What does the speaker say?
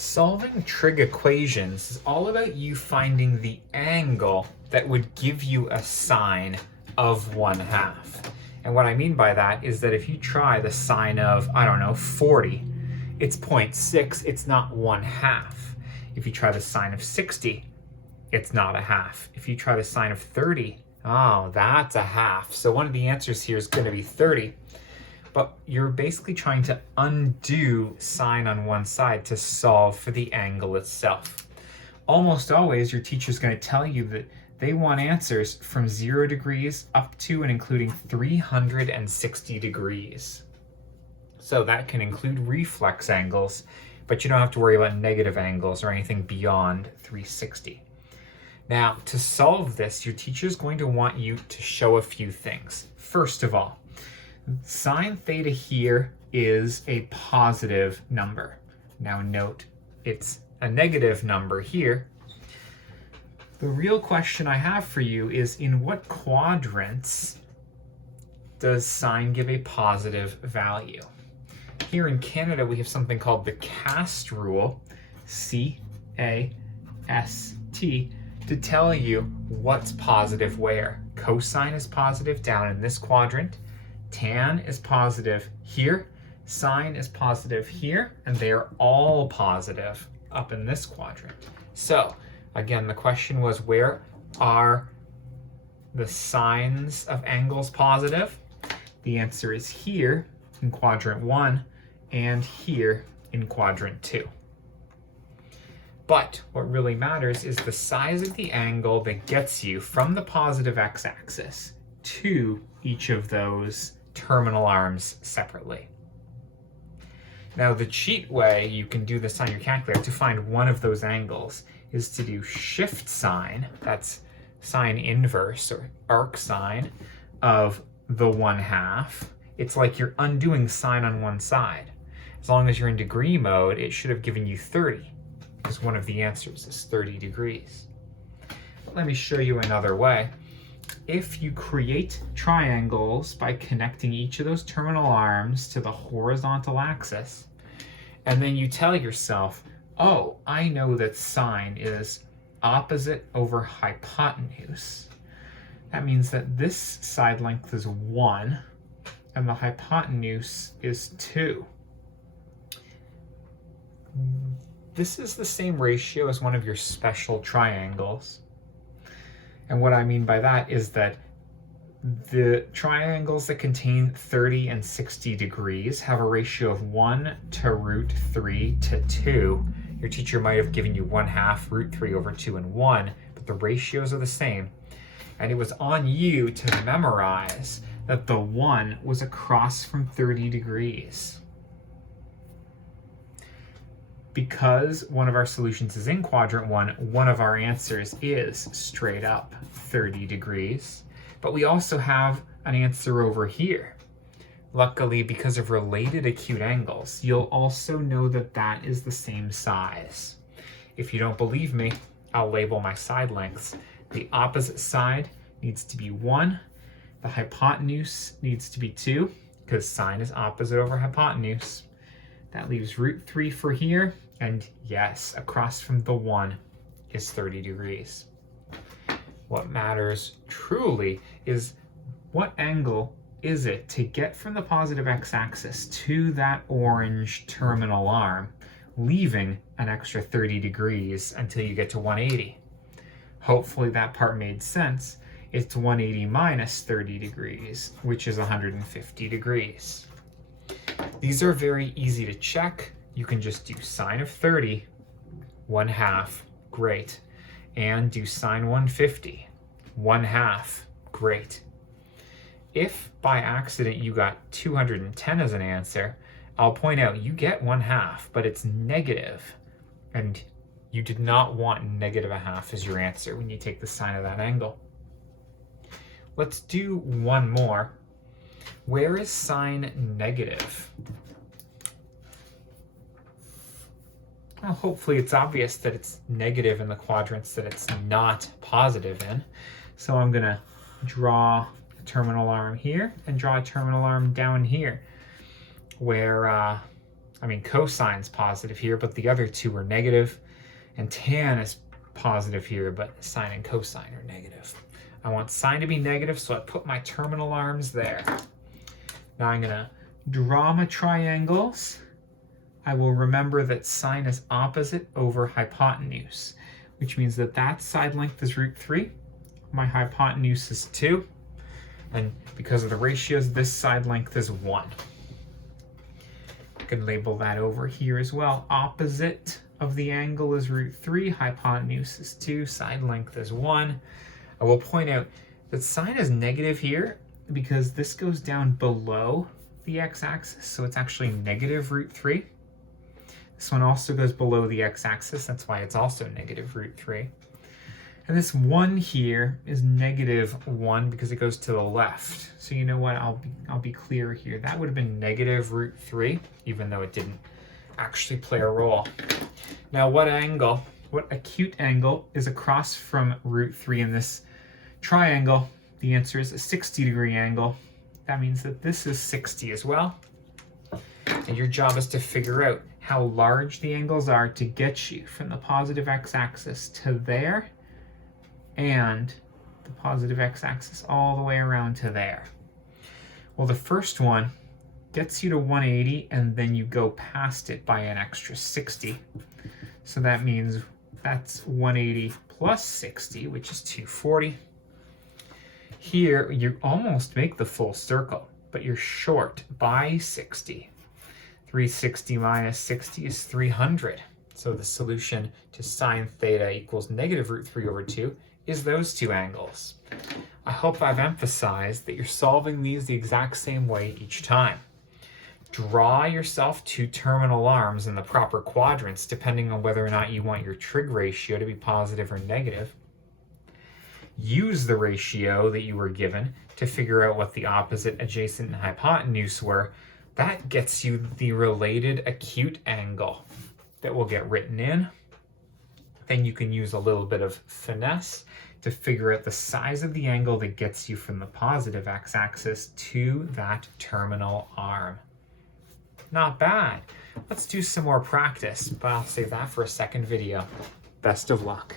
Solving trig equations is all about you finding the angle that would give you a sine of 1/2. And what I mean by that is that if you try the sine of, I don't know, 40, it's 0.6, it's not 1/2. If you try the sine of 60, it's not a half. If you try the sine of 30, oh, that's a half. So one of the answers here is going to be 30. But you're basically trying to undo sine on one side to solve for the angle itself. Almost always, your teacher's going to tell you that they want answers from 0 degrees up to and including 360 degrees. So that can include reflex angles, but you don't have to worry about negative angles or anything beyond 360. Now, to solve this, your teacher's going to want you to show a few things. First of all, sine theta here is a positive number. Now note, it's a negative number here. The real question I have for you is, in what quadrants does sine give a positive value? Here in Canada, we have something called the CAST rule, C-A-S-T, to tell you what's positive where. Cosine is positive down in this quadrant, tan is positive here, sine is positive here, and they are all positive up in this quadrant. So, again, the question was, where are the sines of angles positive? The answer is here in quadrant 1 and here in quadrant 2. But what really matters is the size of the angle that gets you from the positive x-axis to each of those terminal arms separately. Now, the cheat way you can do this on your calculator to find one of those angles is to do shift sine, that's sine inverse or arc sine of the 1/2. It's like you're undoing sine on one side. As long as you're in degree mode, it should have given you 30, because one of the answers is 30 degrees. But let me show you another way. If you create triangles by connecting each of those terminal arms to the horizontal axis, and then you tell yourself, oh, I know that sine is opposite over hypotenuse. That means that this side length is 1, and the hypotenuse is 2. This is the same ratio as one of your special triangles. And what I mean by that is that the triangles that contain 30 and 60 degrees have a ratio of 1 to root 3 to 2. Your teacher might have given you 1/2 root 3 over 2 and 1, but the ratios are the same. And it was on you to memorize that the 1 was across from 30 degrees. Because one of our solutions is in quadrant 1, one of our answers is straight up 30 degrees. But we also have an answer over here. Luckily, because of related acute angles, you'll also know that that is the same size. If you don't believe me, I'll label my side lengths. The opposite side needs to be 1. The hypotenuse needs to be 2, because sine is opposite over hypotenuse. That leaves root 3 for here, and yes, across from the 1 is 30 degrees. What matters truly is what angle is it to get from the positive x-axis to that orange terminal arm, leaving an extra 30 degrees until you get to 180. Hopefully that part made sense. It's 180 minus 30 degrees, which is 150 degrees. These are very easy to check. You can just do sine of 30, 1/2, great. And do sine 150, 1/2, great. If by accident you got 210 as an answer, I'll point out you get 1/2, but it's negative, and you did not want negative 1/2 as your answer when you take the sine of that angle. Let's do one more. Where is sine negative? Well, hopefully it's obvious that it's negative in the quadrants that it's not positive in. So I'm going to draw a terminal arm here and draw a terminal arm down here, where I mean, cosine's positive here, but the other two are negative. And tan is positive here, but sine and cosine are negative. I want sine to be negative, so I put my terminal arms there. Now I'm going to draw my triangles. I will remember that sine is opposite over hypotenuse, which means that that side length is root 3. My hypotenuse is 2. And because of the ratios, this side length is 1. I can label that over here as well. Opposite of the angle is root 3, hypotenuse is 2, side length is 1. I will point out that sine is negative here because this goes down below the x-axis, so it's actually negative root 3. This one also goes below the x-axis, that's why it's also negative root 3. And this 1 here is negative 1 because it goes to the left. So you know what, I'll be clear here. That would have been negative root 3, even though it didn't actually play a role. Now what acute angle is across from root 3 in this triangle? The answer is a 60-degree angle. That means that this is 60 as well. And your job is to figure out how large the angles are to get you from the positive x-axis to there and the positive x-axis all the way around to there. Well, the first one gets you to 180 and then you go past it by an extra 60. So that means that's 180 plus 60, which is 240. Here, you almost make the full circle, but you're short by 60. 360 minus 60 is 300. So the solution to sine theta equals negative root 3 over 2 is those two angles. I hope I've emphasized that you're solving these the exact same way each time. Draw yourself two terminal arms in the proper quadrants depending on whether or not you want your trig ratio to be positive or negative. Use the ratio that you were given to figure out what the opposite, adjacent, and hypotenuse were. That gets you the related acute angle that will get written in. Then you can use a little bit of finesse to figure out the size of the angle that gets you from the positive x-axis to that terminal arm. Not bad. Let's do some more practice, but I'll save that for a second video. Best of luck.